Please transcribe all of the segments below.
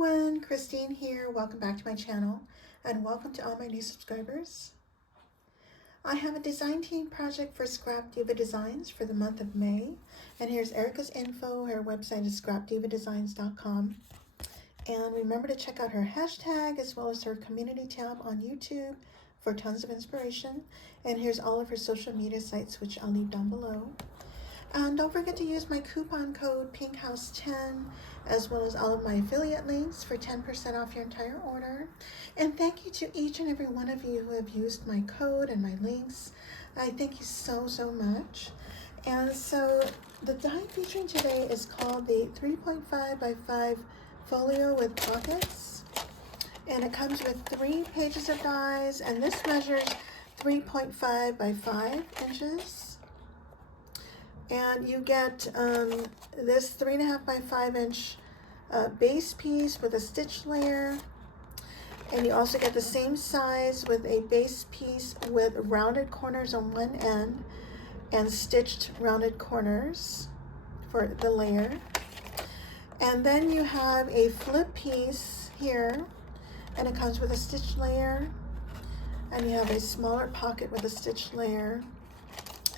everyone, Christine here. Welcome back to my channel and welcome to all my new subscribers. I have a design team project for Scrap Diva Designs for the month of May, and here's Erica's info. Her website is scrapdivadesigns.com, and remember to check out her hashtag as well as her community tab on YouTube for tons of inspiration. And here's all of her social media sites, which I'll leave down below. And don't forget to use my coupon code PINKHOUSE10 as well as all of my affiliate links for 10% off your entire order. And thank you to each and every one of you who have used my code and my links. I thank you so much. And so the die featuring today is called the 3.5 by 5 folio with pockets. And it comes with 3 pages of dies, and this measures 3.5 by 5 inches. And you get this 3.5 by 5 inch base piece with a stitch layer. And you also get the same size with a base piece with rounded corners on one end and stitched rounded corners for the layer. And then you have a flip piece here, and it comes with a stitch layer. And you have a smaller pocket with a stitch layer,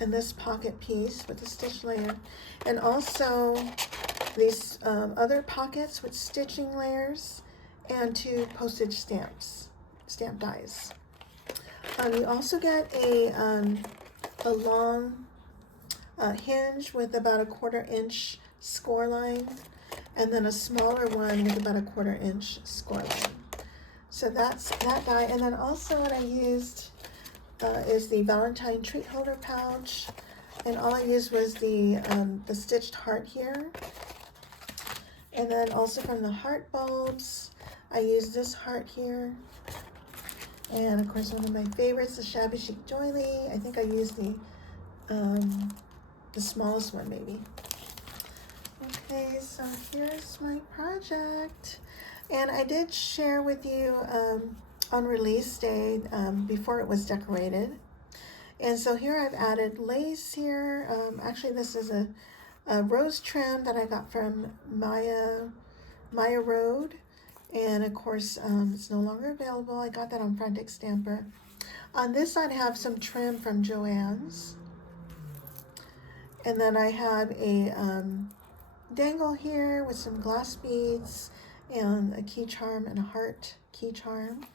and this pocket piece with the stitch layer, and also these other pockets with stitching layers, and 2 postage stamp dies. You also get a long hinge with about a 1/4 inch score line, and then a smaller one with about a 1/4 inch score line. So that's that die. And then also what I used is the Valentine Treat Holder Pouch, and all I used was the stitched heart here. And then also from the heart bulbs, I used this heart here. And of course, one of my favorites, the Shabby Chic Doily. I think I used the smallest one maybe. Okay, so here's my project. And I did share with you on release day before it was decorated. And so here I've added lace here. Actually, this is a rose trim that I got from Maya Road. And of course, it's no longer available. I got that on Frantic Stamper. On this side, I have some trim from Joann's. And then I have a dangle here with some glass beads and a key charm and a heart key charm.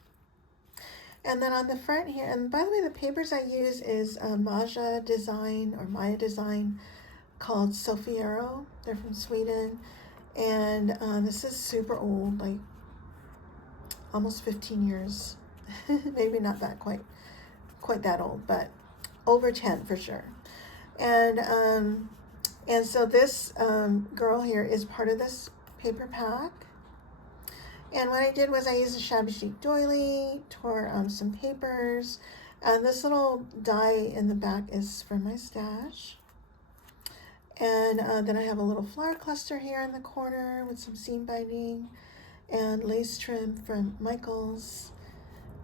And then on the front here, and by the way, the papers I use is Maya Design called Sofiero. They're from Sweden. And this is super old, like almost 15 years. Maybe not that quite that old, but over 10 for sure. And so this girl here is part of this paper pack. And what I did was I used a Shabby Chic doily, tore some papers, and this little die in the back is for my stash. And then I have a little flower cluster here in the corner with some seam binding and lace trim from Michaels.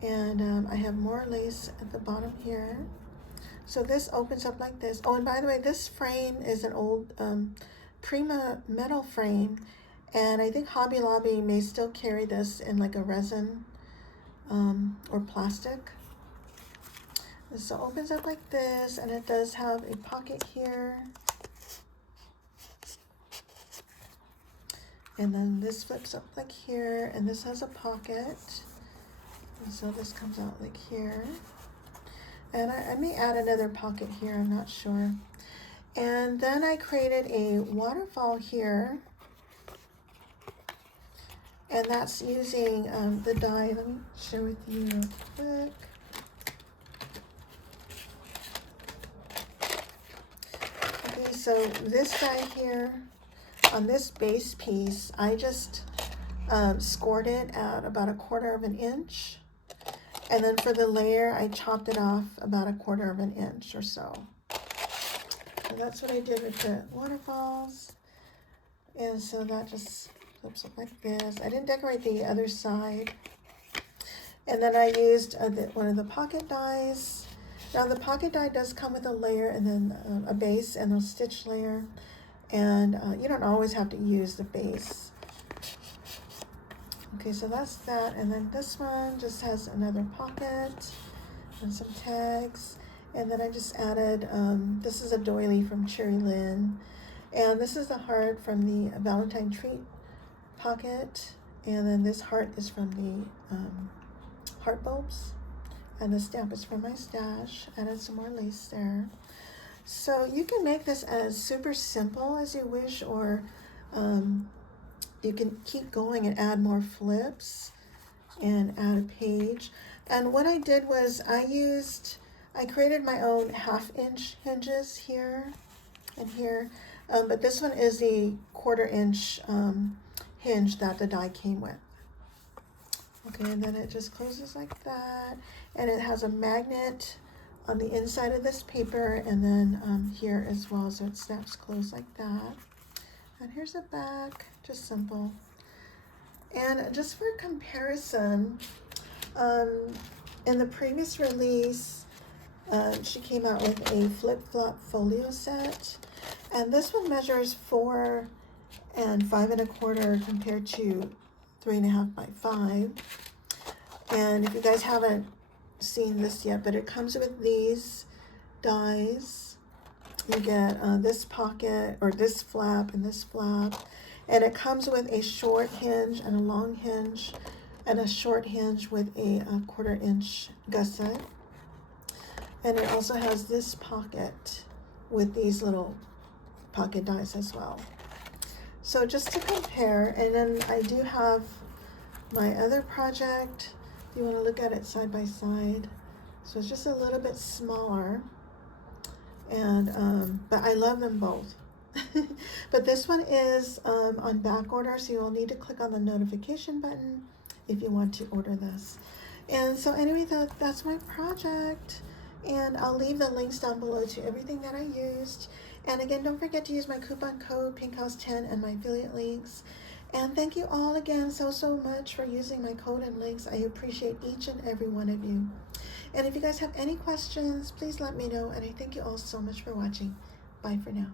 And I have more lace at the bottom here. So this opens up like this. Oh, and by the way, this frame is an old Prima metal frame. And I think Hobby Lobby may still carry this in like a resin or plastic. And so it opens up like this, and it does have a pocket here. And then this flips up like here, and this has a pocket. And so this comes out like here. And I may add another pocket here, I'm not sure. And then I created a waterfall here. And that's using the die. Let me share with you real quick. Okay, so this die here, on this base piece, I just scored it at about a 1/4 inch. And then for the layer, I chopped it off about a 1/4 inch or so. So that's what I did with the waterfalls. And so that just flips up like this. I didn't decorate the other side. And then I used one of the pocket dies. Now the pocket die does come with a layer and then a base and a stitch layer. And you don't always have to use the base. Okay, so that's that, and then this one just has another pocket and some tags, and then I just added, this is a doily from Cherry Lynn, and this is the heart from the Valentine Treat pocket, and then this heart is from the heart bulbs, and the stamp is from my stash. Added some more lace there. So you can make this as super simple as you wish, or you can keep going and add more flips and add a page. And what I did was I created my own 1/2-inch hinges here and here, but this one is the 1/4-inch hinge that the die came with. Okay, and then it just closes like that, and it has a magnet on the inside of this paper, and then here as well, so it snaps closed like that. And here's the back, just simple. And just for comparison, in the previous release, she came out with a Flip Flop Folio set, and this one measures 4 and 5 1/4 compared to 3.5 by 5. And if you guys haven't seen this yet, but it comes with these dies. You get this pocket, or this flap and this flap, and it comes with a short hinge and a long hinge, and a short hinge with a 1/4-inch gusset. And it also has this pocket with these little pocket dies as well. So just to compare, and then I do have my other project. If you want to look at it side by side, so it's just a little bit smaller, and but I love them both. But this one is on back order, so you'll need to click on the notification button if you want to order this. And so anyway, that's my project, and I'll leave the links down below to everything that I used. And again, don't forget to use my coupon code PinkHouse10 and my affiliate links. And thank you all again so much for using my code and links. I appreciate each and every one of you. And if you guys have any questions, please let me know. And I thank you all so much for watching. Bye for now.